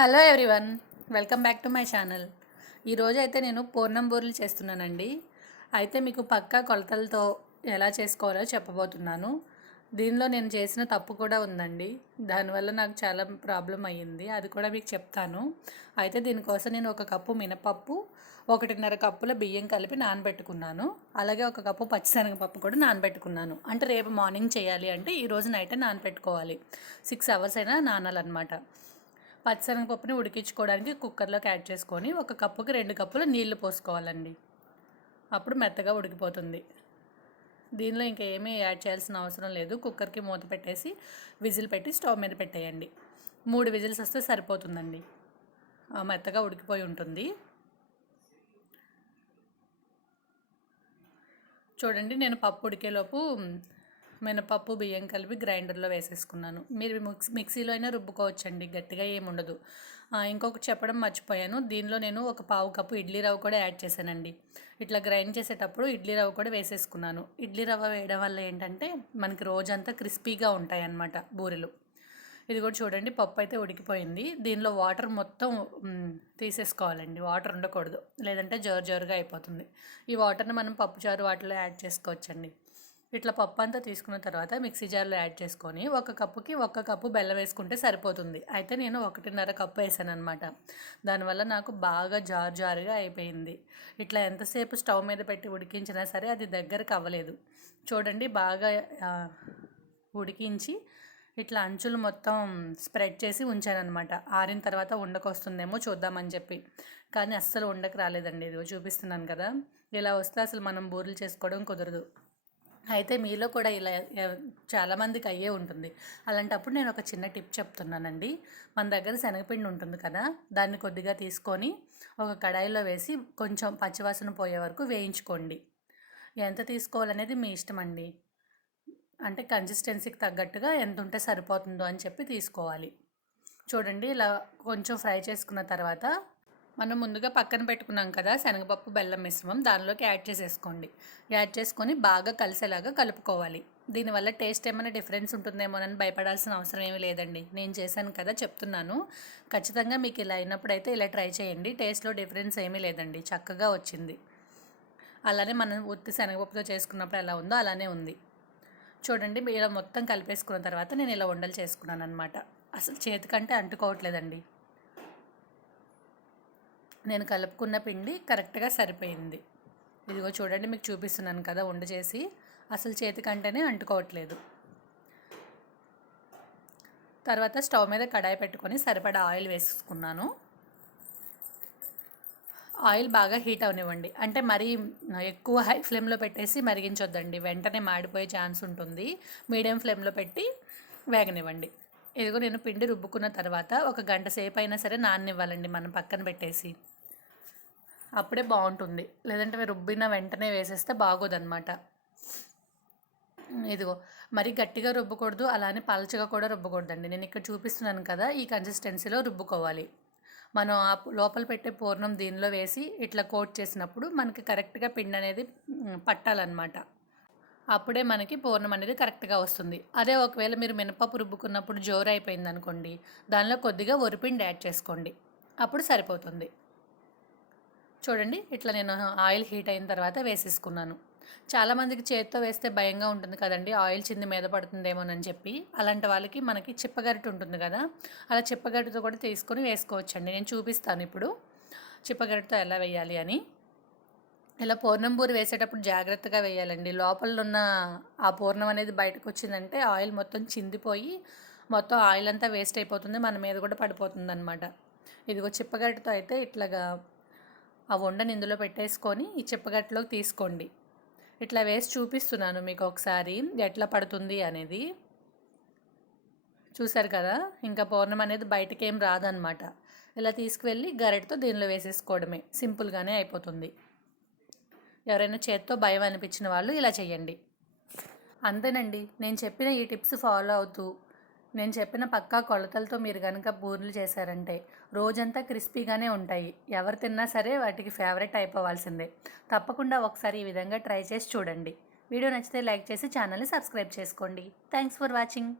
Hello everyone welcome back to my channel. ఈరోజు అయితే నేను పూర్ణం బూరెలు చేస్తున్నానండి. అయితే మీకు పక్కా కొలతలతో ఎలా చేసుకోవాలో చెప్పబోతున్నాను. దీనిలో నేను చేసిన తప్పు కూడా ఉందండి. దానివల్ల నాకు చాలా ప్రాబ్లం అయ్యింది. అది కూడా మీకు చెప్తాను. అయితే దీనికోసం నేను ఒక కప్పు మినపప్పు ఒకటిన్నర కప్పుల బియ్యం కలిపి నానబెట్టుకున్నాను. అలాగే ఒక కప్పు పచ్చిశనగపప్పు కూడా నానబెట్టుకున్నాను. అంటే రేపు మార్నింగ్ చేయాలి అంటే ఈరోజు నైటే నానబెట్టుకోవాలి. సిక్స్ అవర్స్ అయినా నానాలన్నమాట. పచ్చిశనగపప్పుని ఉడికించుకోవడానికి కుక్కర్లోకి యాడ్ చేసుకొని ఒక కప్పుకి రెండు కప్పులు నీళ్ళు పోసుకోవాలండి. అప్పుడు మెత్తగా ఉడికిపోతుంది. దీనిలో ఇంకా ఏమీ యాడ్ చేయాల్సిన అవసరం లేదు. కుక్కర్కి మూత పెట్టేసి విజిల్ పెట్టి స్టవ్ మీద పెట్టేయండి. మూడు విజిల్స్ వస్తే సరిపోతుందండి. మెత్తగా ఉడికిపోయి ఉంటుంది. చూడండి నేను పప్పు ఉడికేలోపు మినపప్పు బియ్యం కలిపి గ్రైండర్లో వేసేసుకున్నాను. మీరు మిక్స్ మిక్సీలో అయినా రుబ్బుకోవచ్చండి గట్టిగా ఏముండదు. ఇంకొకటి చెప్పడం మర్చిపోయాను. దీనిలో నేను ఒక పావు కప్పు ఇడ్లీ రవ్వ కూడా యాడ్ చేశానండి. ఇట్లా గ్రైండ్ చేసేటప్పుడు ఇడ్లీ రవ్వ కూడా వేసేసుకున్నాను. ఇడ్లీ రవ్వ వేయడం వల్ల ఏంటంటే మనకి రోజంతా క్రిస్పీగా ఉంటాయి అన్నమాట బూరెలు. ఇది కూడా చూడండి పప్పు అయితే ఉడికిపోయింది. దీనిలో వాటర్ మొత్తం తీసేసుకోవాలండి. వాటర్ ఉండకూడదు. లేదంటే జోరు జోరుగా అయిపోతుంది. ఈ వాటర్ని మనం పప్పు చారు వాటిలో యాడ్ చేసుకోవచ్చండి. ఇట్లా పప్పు అంతా తీసుకున్న తర్వాత మిక్సీ జార్లో యాడ్ చేసుకొని ఒక కప్పుకి ఒక కప్పు బెల్లం వేసుకుంటే సరిపోతుంది. అయితే నేను ఒకటిన్నర కప్పు వేసాను అనమాట దానివల్ల నాకు బాగా జారు జారుగా అయిపోయింది. ఇట్లా ఎంతసేపు స్టవ్ మీద పెట్టి ఉడికించినా సరే అది దగ్గరకు అవ్వలేదు. చూడండి బాగా ఉడికించి ఇట్లా అంచులు మొత్తం స్ప్రెడ్ చేసి ఉంచానన్నమాట. ఆరిన తర్వాత ఉండకొస్తుందేమో చూద్దామని చెప్పి. కానీ అస్సలు ఉండకు రాలేదండి. ఇది చూపిస్తున్నాను కదా. ఇలా వస్తే అసలు మనం బూరెలు చేసుకోవడం కుదరదు. అయితే మీలో కూడా ఇలా చాలామందికి అయ్యే ఉంటుంది. అలాంటప్పుడు నేను ఒక చిన్న టిప్ చెప్తున్నానండి. మన దగ్గర శనగపిండి ఉంటుంది కదా దాన్ని కొద్దిగా తీసుకొని ఒక కడాయిలో వేసి కొంచెం పచ్చివాసన పోయే వరకు వేయించుకోండి. ఎంత తీసుకోవాలనేది మీ ఇష్టం అండి. అంటే కన్సిస్టెన్సీకి తగ్గట్టుగా ఎంత ఉంటే సరిపోతుందో అని చెప్పి తీసుకోవాలి. చూడండి ఇలా కొంచెం ఫ్రై చేసుకున్న తర్వాత మనం ముందుగా పక్కన పెట్టుకున్నాం కదా శనగపప్పు బెల్లం మిశ్రమం దానిలోకి యాడ్ చేసేసుకోండి. యాడ్ చేసుకొని బాగా కలిసేలాగా కలుపుకోవాలి. దీనివల్ల టేస్ట్ ఏమైనా డిఫరెన్స్ ఉంటుందేమోనని భయపడాల్సిన అవసరం ఏమీ లేదండి. నేను చేశాను కదా చెప్తున్నాను. ఖచ్చితంగా మీకు ఇలా అయినప్పుడైతే ఇలా ట్రై చేయండి. టేస్ట్లో డిఫరెన్స్ ఏమీ లేదండి. చక్కగా వచ్చింది. అలానే మనం ఉత్తి శనగపప్పుతో చేసుకున్నప్పుడు ఎలా ఉందో అలానే ఉంది. చూడండి ఇలా మొత్తం కలిపేసుకున్న తర్వాత నేను ఇలా ఉండలు చేసుకున్నాను అనమాట అసలు చేతికంటే అంటుకోవట్లేదండి. నేను కలుపుకున్న పిండి కరెక్ట్గా సరిపోయింది. ఇదిగో చూడండి మీకు చూపిస్తున్నాను కదా ఉండ చేసి. అసలు చేతికంటేనే అంటుకోవట్లేదు. తర్వాత స్టవ్ మీద కడాయి పెట్టుకొని సరిపడా ఆయిల్ వేసుకున్నాను ఆయిల్ బాగా హీట్ అవనివ్వండి. అంటే మరీ ఎక్కువ హై ఫ్లేమ్లో పెట్టేసి మరిగించొద్దండి. వెంటనే మాడిపోయే ఛాన్స్ ఉంటుంది. మీడియం ఫ్లేమ్లో పెట్టి వేగనివ్వండి. ఇదిగో నేను పిండి రుబ్బుకున్న తర్వాత ఒక గంట సేపు అయినా సరే నాననివ్వాలండి మనం పక్కన పెట్టేసి. అప్పుడే బాగుంటుంది. లేదంటే రుబ్బిన వెంటనే వేసేస్తే బాగోదన్నమాట. ఇదిగో మరి గట్టిగా రుబ్బకూడదు అలానే పలచగా కూడా రుబ్బకూడదండి. నేను ఇక్కడ చూపిస్తున్నాను కదా ఈ కన్సిస్టెన్సీలో రుబ్బుకోవాలి. మనం ఆ లోపల పెట్టే పూర్ణం దీనిలో వేసి ఇట్లా కోట్ చేసినప్పుడు మనకి కరెక్ట్గా పిండి అనేది పట్టాలన్నమాట. అప్పుడే మనకి పూర్ణం అనేది కరెక్ట్గా వస్తుంది. అదే ఒకవేళ మీరు మినపప్పు రుబ్బుకున్నప్పుడు జోరు అయిపోయింది అనుకోండి దానిలో కొద్దిగా ఒరిపిండి యాడ్ చేసుకోండి. అప్పుడు సరిపోతుంది. చూడండి ఇట్లా నేను ఆయిల్ హీట్ అయిన తర్వాత వేసేసుకున్నాను. చాలామందికి చేత్తో వేస్తే భయంగా ఉంటుంది కదండి ఆయిల్ చింది మీద పడుతుందేమోనని చెప్పి. అలాంటి వాళ్ళకి మనకి చిప్పగరిటె ఉంటుంది కదా అలా చిప్పగరిటెతో కూడా తీసుకొని వేసుకోవచ్చండి. నేను చూపిస్తాను ఇప్పుడు చిప్పగరిటెతో ఎలా వేయాలి అని. ఇలా పూర్ణం బూరి వేసేటప్పుడు జాగ్రత్తగా వేయాలండి. లోపల ఉన్న ఆ పూర్ణం అనేది బయటకు వచ్చిందంటే ఆయిల్ మొత్తం చిందిపోయి మొత్తం ఆయిల్ అంతా వేస్ట్ అయిపోతుంది. మన మీద కూడా పడిపోతుంది అనమాట ఇదిగో చిప్పగట్టతో అయితే ఇట్లాగా ఆ వండని ఇందులో పెట్టేసుకొని ఈ చిప్పగట్టులోకి తీసుకోండి. ఇట్లా వేసి చూపిస్తున్నాను మీకు ఒకసారి ఎట్లా పడుతుంది అనేది. చూసారు కదా? ఇంకా పూర్ణం అనేది బయటకేం రాదనమాట ఇలా తీసుకువెళ్ళి గరెటతో దీనిలో వేసేసుకోవడమే. సింపుల్గానే అయిపోతుంది. ఎవరైనా చేత్తో భయం అనిపించిన వాళ్ళు ఇలా చేయండి అంతేనండి. నేను చెప్పిన ఈ టిప్స్ ఫాలో అవుతూ నేను చెప్పిన పక్కా కొలతలతో మీరు కనుక బూరెలు చేశారంటే రోజంతా క్రిస్పీగానే ఉంటాయి. ఎవరు తిన్నా సరే వాటికి ఫేవరెట్ అయిపోవాల్సిందే. తప్పకుండా ఒకసారి ఈ విధంగా ట్రై చేసి చూడండి. వీడియో నచ్చితే లైక్ చేసి ఛానల్ని సబ్స్క్రైబ్ చేసుకోండి. Thanks for watching.